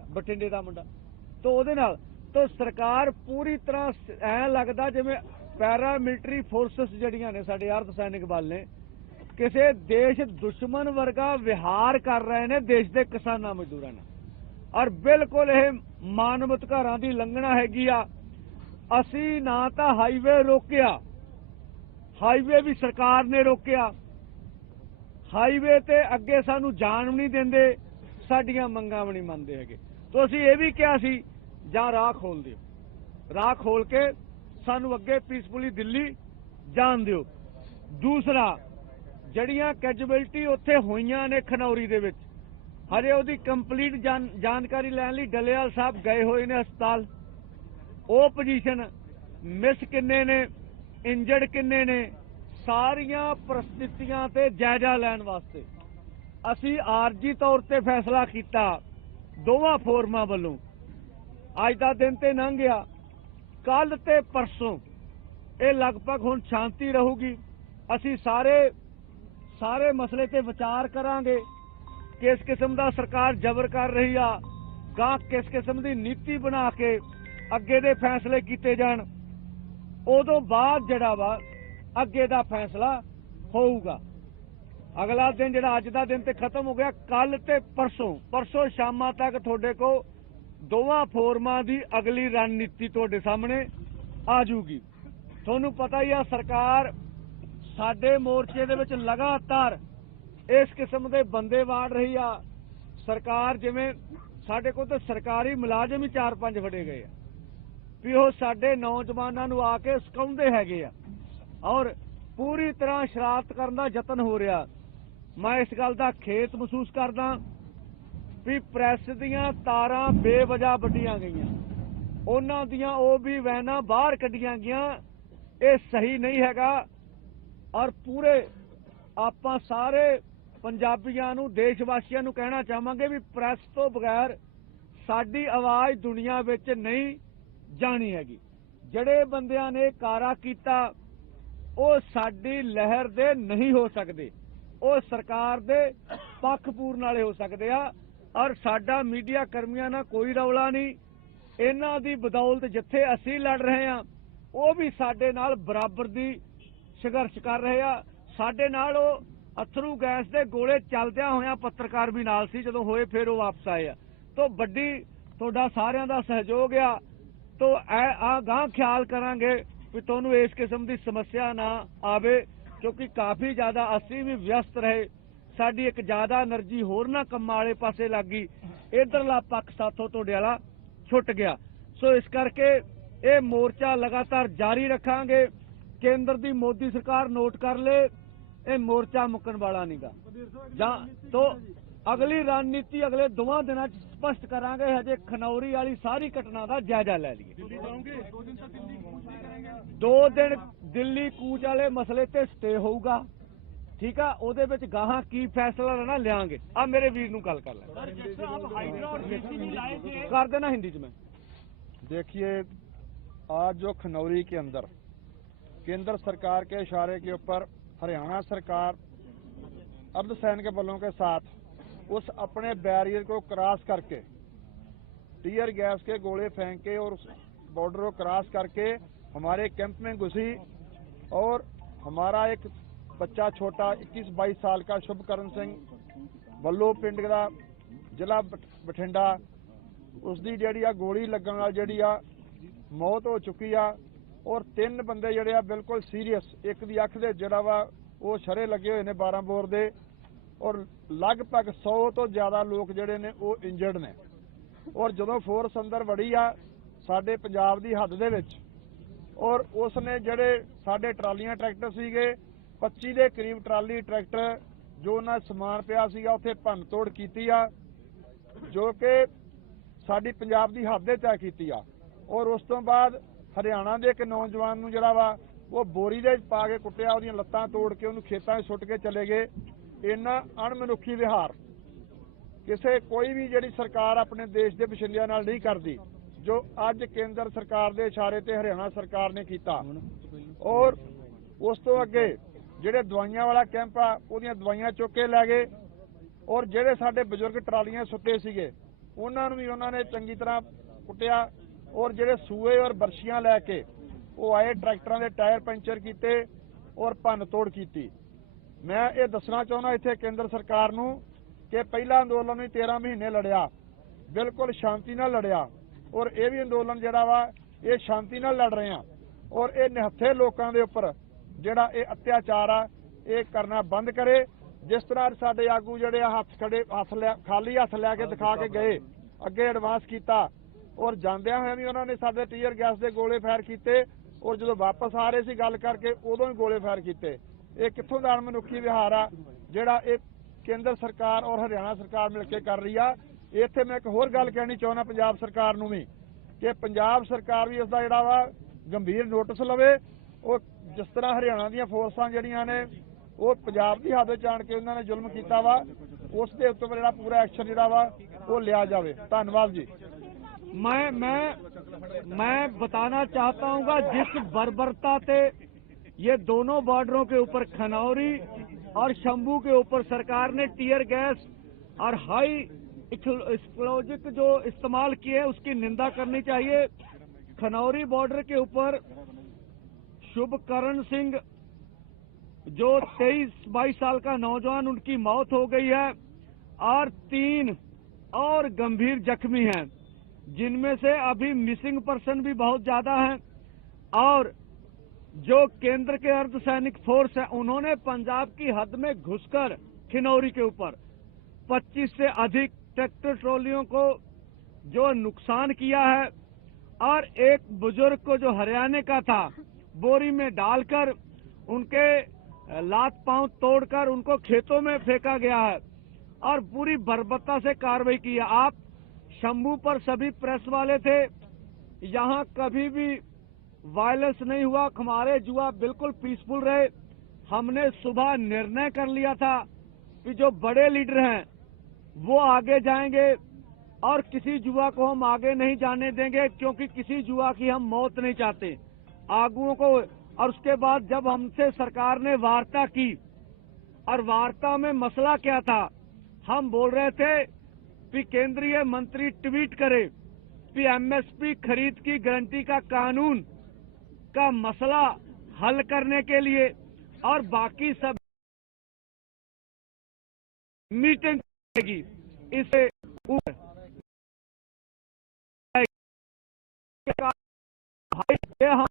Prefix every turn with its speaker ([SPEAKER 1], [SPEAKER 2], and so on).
[SPEAKER 1] ਜਿਹੜਾ ਬਠਿੰਡੇ ਦਾ ਮੁੰਡਾ। ਤੋਂ ਉਹਦੇ ਨਾਲ, ਤੋਂ ਸਰਕਾਰ ਪੂਰੀ ਤਰ੍ਹਾਂ ਐ ਲੱਗਦਾ ਜਿਵੇਂ ਪੈਰਾ ਮਿਲਟਰੀ ਫੋਰਸਸ ਜਿਹੜੀਆਂ ਨੇ ਸਾਡੇ ਅਰਧ ਸੈਨਿਕ ਬਲ ਨੇ, ਕਿਸੇ ਦੇਸ਼ ਦੁਸ਼ਮਣ ਵਰਗਾ ਵਿਹਾਰ ਕਰ ਰਹੇ ਨੇ, ਦੇਸ਼ ਦੇ ਕਿਸਾਨਾਂ ਮਜ਼ਦੂਰਾਂ ਨਾਲ। ਔਰ ਬਿਲਕੁਲ ਇਹ ਮਾਨਵ ਅਧਿਕਾਰਾਂ ਦੀ ਲੰਘਣਾ ਹੈਗੀ ਆ। ਅਸੀਂ ਨਾ ਤਾਂ ਹਾਈਵੇ ਰੋਕਿਆ, ਹਾਈਵੇ ਵੀ ਸਰਕਾਰ ਨੇ ਰੋਕਿਆ। ਹਾਈਵੇ ਤੇ ਅੱਗੇ ਸਾਨੂੰ ਜਾਣ ਵੀ ਨਹੀਂ ਦਿੰਦੇ। ਸਾਡੀਆਂ ਮੰਗਾਂ ਵੀ ਨਹੀਂ ਮੰਨਦੇ ਹੈਗੇ। ਤੋਂ ਅਸੀਂ ਇਹ ਵੀ ਕਿਹਾ ਸੀ, ਜਾਂ ਰਾਹ ਖੋਲ ਦਿਓ। ਰਾਹ ਖੋਲ ਕੇ ਸਾਨੂੰ ਅੱਗੇ ਪੀਸਫੁਲੀ ਦਿੱਲੀ ਜਾਣ ਦਿਓ। ਦੂਸਰਾ, ਜਿਹੜੀਆਂ ਕੈਜੂਅਲਟੀ ਉੱਥੇ ਹੋਈਆਂ ਨੇ ਖਨੌਰੀ ਦੇ ਵਿੱਚ, ਹਜੇ ਉਹਦੀ ਕੰਪਲੀਟ ਜਾਣਕਾਰੀ ਲੈਣ ਲਈ ਡੱਲੇਵਾਲ ਸਾਹਿਬ ਗਏ ਹੋਏ ਨੇ ਹਸਪਤਾਲ। ਉਹ ਪੋਜੀਸ਼ਨ ਮਿਸ ਕਿੰਨੇ ਨੇ ਇੰਜਰਡ ਕਿੰਨੇ ਨੇ, ਸਾਰੀਆਂ ਪ੍ਰਸਥਿਤੀਆਂ ਤੇ ਜਾਇਜ਼ਾ ਲੈਣ ਵਾਸਤੇ। ਅਸੀਂ ਆਰਜੀ ਤੌਰ ਤੇ ਫੈਸਲਾ ਕੀਤਾ ਦੋਵਾਂ ਫੋਰਮਾਂ ਵੱਲੋਂ। ਅੱਜ ਦਾ ਦਿਨ ਤੇ ਲੰਘ ਗਿਆ। ਕੱਲ ਤੇ ਪਰਸੋਂ ਇਹ ਲਗਭਗ ਹੁਣ ਸ਼ਾਂਤੀ ਰਹੂਗੀ। ਅਸੀਂ ਸਾਰੇ ਸਾਰੇ ਮਸਲੇ ਤੇ ਵਿਚਾਰ ਕਰਾਂਗੇ। ਕਿਸ ਕਿਸਮ ਦਾ ਸਰਕਾਰ ਜ਼ਬਰ ਕਰ ਰਹੀ ਆ ਗਾਂ ਕਿਸ ਕਿਸਮ ਦੀ ਨੀਤੀ ਬਣਾ ਕੇ ਅੱਗੇ ਦੇ ਫੈਸਲੇ ਕੀਤੇ ਜਾਣ। ਉਦੋਂ ਬਾਅਦ ਜਿਹੜਾ ਵਾ ਅੱਗੇ ਦਾ ਫੈਸਲਾ ਹੋਊਗਾ। ਅਗਲਾ ਦਿਨ ਜਿਹੜਾ ਅੱਜ ਦਾ ਦਿਨ ਤੇ ਖਤਮ ਹੋ ਗਿਆ ਕੱਲ ਤੇ ਪਰਸੋਂ। ਪਰਸੋਂ ਸ਼ਾਮਾਂ ਤੱਕ ਤੁਹਾਡੇ ਕੋ ਦੋਵਾਂ ਫੋਰਮਾਂ ਦੀ ਅਗਲੀ ਰਣਨੀਤੀ ਤੁਹਾਡੇ ਸਾਹਮਣੇ ਆ ਜੂਗੀ ਤੁਹਾਨੂੰ ਪਤਾ ਹੀ ਆ, ਸਰਕਾਰ ਸਾਡੇ ਮੋਰਚੇ ਦੇ ਵਿੱਚ ਲਗਾਤਾਰ ਇਸ ਕਿਸਮ ਦੇ ਬੰਦੇ ਵਾੜ ਰਹੀ ਆ। ਸਰਕਾਰ ਜਿਵੇਂ ਸਾਡੇ ਕੋਲ ਤਾਂ ਸਰਕਾਰੀ ਮੁਲਾਜ਼ਮ ਹੀ 4-5 ਫੜੇ ਗਏ ਆ। ਵੀ ਉਹ ਸਾਡੇ ਨੌਜਵਾਨਾਂ ਨੂੰ ਆ ਕੇ ਸਕਾਉਂਦੇ ਹੈਗੇ ਆ। ਔਰ ਪੂਰੀ ਤਰ੍ਹਾਂ ਸ਼ਰਾਰਤ ਕਰਨ ਦਾ ਯਤਨ ਹੋ ਰਿਹਾ। ਮੈਂ ਇਸ ਗੱਲ ਦਾ ਖੇਤ ਮਹਿਸੂਸ ਕਰਦਾ ਵੀ ਪ੍ਰੈਸ ਦੀਆਂ ਤਾਰਾਂ ਬੇਵਜਾ ਵੱਡੀਆਂ ਗਈਆਂ। ਉਹਨਾਂ ਦੀਆਂ ਉਹ ਵੀ ਵੈਨਾਂ ਬਾਹਰ ਕੱਢੀਆਂ ਗਈਆਂ। ਇਹ ਸਹੀ ਨਹੀਂ ਹੈਗਾ। ਔਰ ਪੂਰੇ ਆਪਾਂ ਸਾਰੇ ਪੰਜਾਬੀਆਂ ਨੂੰ ਦੇਸ਼ ਵਾਸੀਆਂ ਨੂੰ ਕਹਿਣਾ ਚਾਹਾਂਗੇ ਵੀ ਪ੍ਰੈਸ ਤੋਂ ਬਗੈਰ ਸਾਡੀ ਆਵਾਜ਼ ਦੁਨੀਆ ਵਿੱਚ ਨਹੀਂ ਜਾਣੀ ਹੈਗੀ। ਜਿਹੜੇ ਬੰਦਿਆਂ ਨੇ ਕਾਰਾ ਕੀਤਾ, ਉਹ ਸਾਡੀ ਲਹਿਰ ਦੇ ਨਹੀਂ ਹੋ ਸਕਦੇ। ਉਹ ਸਰਕਾਰ ਦੇ ਪੱਖ ਪੂਰਨ ਵਾਲੇ ਹੋ ਸਕਦੇ ਆ। ਔਰ ਸਾਡਾ ਮੀਡੀਆ ਕਰਮੀਆਂ ਨਾਲ ਕੋਈ ਰੌਲਾ ਨਹੀਂ। ਇਹਨਾਂ ਦੀ ਬਦੌਲਤ ਜਿੱਥੇ ਅਸੀਂ ਲੜ ਰਹੇ ਆ, ਉਹ ਵੀ ਸਾਡੇ ਨਾਲ ਬਰਾਬਰ ਦੀ ਸੰਘਰਸ਼ ਕਰ ਰਹੇ ਆ। ਸਾਡੇ ਨਾਲ ਉਹ ਅਥਰੂ ਗੈਸ ਦੇ ਗੋਲੇ ਚੱਲਦਿਆਂ ਹੋਇਆਂ ਪੱਤਰਕਾਰ ਵੀ ਨਾਲ ਸੀ, ਜਦੋਂ ਹੋਏ ਫਿਰ ਉਹ ਵਾਪਸ ਆਏ ਆ। ਤੋਂ ਵੱਡੀ ਤੁਹਾਡਾ ਸਾਰਿਆਂ ਦਾ ਸਹਿਯੋਗ ਆ। ਤੋਂ ਆ ਗਾਂ ਖਿਆਲ ਕਰਾਂਗੇ ਵੀ ਤੁਹਾਨੂੰ ਇਸ ਕਿਸਮ ਦੀ ਸਮੱਸਿਆ ਨਾ ਆਵੇ। ਕਿਉਂਕਿ ਕਾਫੀ ਜ਼ਿਆਦਾ ਅਸੀਂ ਵੀ ਵਿਅਸਤ ਰਹੇ। ਸਾਡੀ ਇੱਕ ਜ਼ਿਆਦਾ એનર્ਜੀ ਹੋਰ ਨਾ ਕੰਮਾਂ ਵਾਲੇ ਪਾਸੇ ਲੱਗ ਗਈ। ਇਧਰਲਾ ਪੱਖ ਸਾਥੋਂ ਤੋਂ ਡਿਆਲਾ ਛੁੱਟ ਗਿਆ। ਸੋ ਇਸ ਕਰਕੇ ਇਹ ਮੋਰਚਾ ਲਗਾਤਾਰ ਜਾਰੀ ਰੱਖਾਂਗੇ। ਕੇਂਦਰ ਦੀ ਮੋਦੀ ਸਰਕਾਰ ਨੋਟ ਕਰ ਲੇ, ਇਹ ਮੋਰਚਾ ਮੁੱਕਣ ਵਾਲਾ ਨਹੀਂਗਾ ਜਾਂ ਤੋਂ ਅਗਲੀ ਰਣਨੀਤੀ ਅਗਲੇ ਦੋਵਾਂ ਦਿਨਾਂ 'ਚ ਸਪਸ਼ਟ ਕਰਾਂਗੇ ਹਜੇ ਖਨੌਰੀ ਵਾਲੀ ਸਾਰੀ ਘਟਨਾ ਦਾ ਜਾਇਜ਼ਾ ਲੈ ਲਈਏ ਦੋ ਦਿਨ ਦਿੱਲੀ ਕੂਚ ਵਾਲੇ ਮਸਲੇ ਤੇ ਸਟੇ ਹੋਊਗਾ ਠੀਕ ਆ ਉਹਦੇ ਵਿੱਚ ਗਾਹਾਂ ਕੀ ਫੈਸਲਾ ਲੈਣਾ ਲਿਆਂਗੇ ਆ ਮੇਰੇ ਵੀਰ ਨੂੰ ਗੱਲ ਕਰ ਲੈ
[SPEAKER 2] सर जैसे आप हाइड्रा और जेसीबी लाए थे
[SPEAKER 1] ਕਰ ਦੇਣਾ ਹਿੰਦੀ 'ਚ ਮੈਂ
[SPEAKER 3] देखिए आज जो खनौरी के अंदर केंद्र सरकार के इशारे के ऊपर हरियाणा सरकार अर्धसैनिक बलों के साथ उस अपने बैरियर को क्रॉस करके टीयर गैस के गोले फेंक के और उस बॉर्डर को क्रॉस करके हमारे कैंप में घुसी और हमारा एक बच्चा छोटा 21-22 साल का शुभकरण सिंह ਵੱਲੋ ਪਿੰਡ ਦਾ ਜ਼ਿਲ੍ਹਾ ਬਠ- ਬਠਿੰਡਾ ਉਸ ਦੀ ਜਿਹੜੀ ਆ ਗੋਲੀ ਲੱਗਣ ਨਾਲ ਜਿਹੜੀ ਆ ਮੌਤ ਹੋ ਚੁੱਕੀ ਆ ਔਰ ਤਿੰਨ ਬੰਦੇ ਜਿਹੜੇ ਆ ਬਿਲਕੁਲ ਸੀਰੀਅਸ ਇੱਕ ਦੀ ਅੱਖ ਦੇ ਜਿਹੜਾ ਵਾ ਉਹ ਸ਼ਰੇ ਲੱਗੇ ਹੋਏ ਨੇ 12 ਬੋਰ ਦੇ ਔਰ ਲਗਭਗ 100 ਤੋਂ ਜ਼ਿਆਦਾ ਲੋਕ ਜਿਹੜੇ ਨੇ ਉਹ ਇੰਜਰਡ ਨੇ। ਔਰ ਜਦੋਂ ਫੋਰਸ ਅੰਦਰ ਵੜੀ ਆ ਸਾਡੇ ਪੰਜਾਬ ਦੀ ਹੱਦ ਦੇ ਵਿੱਚ, ਔਰ ਉਸ ਨੇ ਜਿਹੜੇ ਸਾਡੇ ਟਰਾਲੀਆਂ ਟਰੈਕਟਰ ਸੀਗੇ 25 ਦੇ ਕਰੀਬ ਟਰਾਲੀ ਟਰੈਕਟਰ ਜੋ ਉਹਨਾਂ ਸਮਾਨ ਪਿਆ ਸੀਗਾ, ਉੱਥੇ ਭੰਨ ਤੋੜ ਕੀਤੀ ਆ, ਜੋ ਕਿ ਸਾਡੀ ਪੰਜਾਬ ਦੀ ਹੱਦ ਦੇ ਤੈਅ ਕੀਤੀ ਆ। ਔਰ ਉਸ ਤੋਂ ਬਾਅਦ ਹਰਿਆਣਾ ਦੇ ਇੱਕ ਨੌਜਵਾਨ ਨੂੰ ਜਿਹੜਾ ਵਾ, ਉਹ ਬੋਰੀ ਦੇ ਪਾ ਕੇ ਕੁੱਟਿਆ, ਉਹਦੀਆਂ ਲੱਤਾਂ ਤੋੜ ਕੇ ਉਹਨੂੰ ਖੇਤਾਂ 'ਚ ਸੁੱਟ ਕੇ ਚਲੇ ਗਏ। ਇੰਨਾ ਅਣਮਨੁੱਖੀ ਵਿਹਾਰ। ਕਿਸੇ ਕੋਈ ਵੀ ਜਿਹੜੀ ਸਰਕਾਰ ਆਪਣੇ ਦੇਸ਼ ਦੇ ਵਸਿੰਦਿਆਂ ਨਾਲ ਨਹੀਂ ਕਰਦੀ, ਜੋ ਅੱਜ ਕੇਂਦਰ ਸਰਕਾਰ ਦੇ ਇਸ਼ਾਰੇ ਤੇ ਹਰਿਆਣਾ ਸਰਕਾਰ ਨੇ ਕੀਤਾ। ਔਰ ਉਸ ਤੋਂ ਅੱਗੇ ਜਿਹੜੇ ਦਵਾਈਆਂ ਵਾਲਾ ਕੈਂਪ ਆ, ਉਹਦੀਆਂ ਦਵਾਈਆਂ ਚੁੱਕ ਕੇ ਲੈ ਗਏ। ਔਰ ਜਿਹੜੇ ਸਾਡੇ ਬਜ਼ੁਰਗ ਟਰਾਲੀਆਂ ਸੁੱਤੇ ਸੀਗੇ, ਉਹਨਾਂ ਨੂੰ ਵੀ ਉਹਨਾਂ ਨੇ ਚੰਗੀ ਤਰ੍ਹਾਂ ਕੁੱਟਿਆ। ਔਰ ਜਿਹੜੇ ਸੂਏ ਔਰ ਬਰਸ਼ੀਆਂ ਲੈ ਕੇ ਉਹ ਆਏ, ਟਰੈਕਟਰਾਂ ਦੇ ਟਾਇਰ ਪੰਚਰ ਕੀਤੇ ਔਰ ਭੰਨ ਤੋੜ ਕੀਤੀ। ਮੈਂ ਇਹ ਦੱਸਣਾ ਚਾਹੁੰਦਾ ਇੱਥੇ ਕੇਂਦਰ ਸਰਕਾਰ ਨੂੰ ਕਿ ਪਹਿਲਾ ਅੰਦੋਲਨ ਵੀ 13 ਮਹੀਨੇ ਲੜਿਆ, ਬਿਲਕੁਲ ਸ਼ਾਂਤੀ ਨਾਲ ਲੜਿਆ, ਔਰ ਇਹ ਵੀ ਅੰਦੋਲਨ ਜਿਹੜਾ ਵਾ, ਇਹ ਸ਼ਾਂਤੀ ਨਾਲ ਲੜ ਰਹੇ ਆ, ਔਰ ਇਹ ਨਿਹੱਥੇ ਲੋਕਾਂ ਦੇ ਉੱਪਰ ਜਿਹੜਾ ਇਹ ਅਤਿਆਚਾਰ ਆ, ਇਹ ਕਰਨਾ ਬੰਦ ਕਰੇ, ਜਿਸ ਤਰ੍ਹਾਂ ਸਾਡੇ ਆਗੂ ਜਿਹੜੇ ਆ ਹੱਥ ਖੜੇ, ਹੱਥ ਖਾਲੀ ਹੱਥ ਲੈ ਕੇ ਦਿਖਾ ਕੇ ਗਏ, ਅੱਗੇ ਐਡਵਾਂਸ ਕੀਤਾ, ਔਰ ਜਾਂਦਿਆਂ ਹੋਇਆਂ ਵੀ ਉਹਨਾਂ ਨੇ ਸਾਡੇ ਟੀਅਰ ਗੈਸ ਦੇ ਗੋਲੇ ਫਾਇਰ ਕੀਤੇ, ਔਰ ਜਦੋਂ ਵਾਪਸ ਆ ਰਹੇ ਸੀ ਗੱਲ ਕਰਕੇ ਉਦੋਂ ਹੀ ਗੋਲੇ ਫਾਇਰ ਕੀਤੇ। ਇਹ ਕਿੱਥੋਂ ਦਾ ਮਨੁੱਖੀ ਵਿਹਾਰ ਆ ਜਿਹੜਾ ਇਹ ਕੇਂਦਰ ਸਰਕਾਰ ਔਰ ਹਰਿਆਣਾ ਸਰਕਾਰ ਮਿਲ ਕੇ ਕਰ ਰਹੀ ਆ ਇੱਥੇ ਮੈਂ ਇੱਕ ਹੋਰ ਗੱਲ ਕਹਿਣੀ ਚਾਹੁੰਦਾ ਪੰਜਾਬ ਸਰਕਾਰ ਨੂੰ ਵੀ ਕਿ ਪੰਜਾਬ ਸਰਕਾਰ ਵੀ ਇਸ ਦਾ ਜਿਹੜਾ ਵਾ ਗੰਭੀਰ ਨੋਟਿਸ ਲਵੇ ਉਹ ਜਿਸ ਤਰ੍ਹਾਂ ਹਰਿਆਣਾ ਦੀਆਂ ਫੋਰਸਾਂ ਜਿਹੜੀਆਂ ਨੇ ਉਹ ਪੰਜਾਬ ਦੀ ਹੱਦ ਵਿੱਚ ਆਣ ਕੇ ਉਹਨਾਂ ਨੇ ਜ਼ੁਲਮ ਕੀਤਾ ਵਾ ਉਸ ਦੇ ਉੱਤੇ ਜਿਹੜਾ ਪੂਰਾ ਐਕਸ਼ਨ ਜਿਹੜਾ ਵਾ ਉਹ ਲਿਆ ਜਾਵੇ ਧੰਨਵਾਦ ਜੀ
[SPEAKER 1] मैं मैं मैं बताना चाहता हूँ जिस बर्बरता से ये दोनों बॉर्डरों के ऊपर खनौरी और शंभू के ऊपर सरकार ने टीयर गैस और हाई एक्सप्लोजिक जो इस्तेमाल किए उसकी निंदा करनी चाहिए। खनौरी बॉर्डर के ऊपर शुभकरण सिंह, जो तेईस बाईस साल का नौजवान, उनकी मौत हो गई है और तीन और गंभीर जख्मी हैं, जिनमें से अभी मिसिंग पर्सन भी बहुत ज़्यादा हैं और जो केंद्र के अर्धसैनिक फोर्स है, उन्होंने पंजाब की हद में घुसकर खिनौरी के ऊपर 25 से अधिक ट्रैक्टर ट्रॉलियों को जो नुकसान किया है और एक बुज़ुर्ग को जो हरियाणा का था, बोरी में डालकर उनके लात पाँव तोड़कर उनको खेतों में फेंका गया है और पूरी बर्बरता से कार्रवाई की है। आप शंभू पर सभी प्रेस वाले थे, यहाँ कभी भी वायलेंस नहीं हुआ, हमारे जुआ बिल्कुल पीसफुल रहे। हमने सुबह निर्णय कर लिया था कि जो बड़े लीडर हैं, वो आगे जाएँगे और किसी जुआ को हम आगे नहीं जाने देंगे, क्योंकि किसी जुआ की हम मौत नहीं चाहते। आगुओं को, और उसके बाद जब हमसे सरकार ने वार्ता की, और वार्ता में मसला क्या था, हम बोल रहे थे कि केंद्रीय मंत्री ट्वीट करे कि एमएसपी खरीद की गारंटी का कानून का मसला हल करने के लिए और बाकी सब मीटिंग इसे ऊपर हम